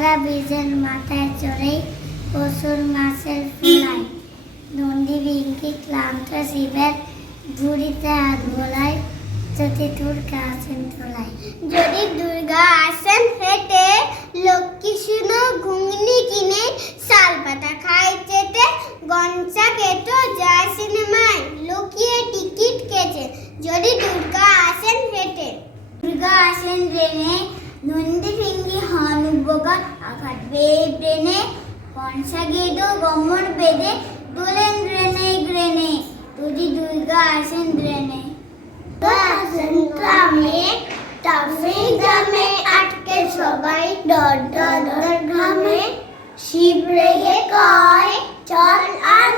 ভরা বীজের মাথায় চড়ে প্রচুর মাছের ফোলায় নন্দী ভিঙ্কি ক্লান্ত শিবের ঝুড়িতে হাত বোলায় যদি দুর্গা আসেন তোলায়। যদি দুর্গা আসেন হেঁটে লক্ষ্মী শুনো ঘুগনি কিনে শাল পাতা খাই চেটে গঞ্চা কেটো যায় সিনেমায় লুকিয়ে টিকিট কেটে। যদি দুর্গা আসেন হেঁটে দুর্গা আসেন ট্রেনে নন্দী ভিঙ্গি হন উপকার আঘাত বেয়ে ব্রেনে কনসা গেদো গমর বেঁধে তোলেন গ্রেনে গ্রেনে। যদি দুর্গা আসেন ট্রেনে আসেন ট্রামে ট্রাফিক জ্যামে আটকে সবাই ডর ডর ডর ঘামে শিব রেগে কয় চল আর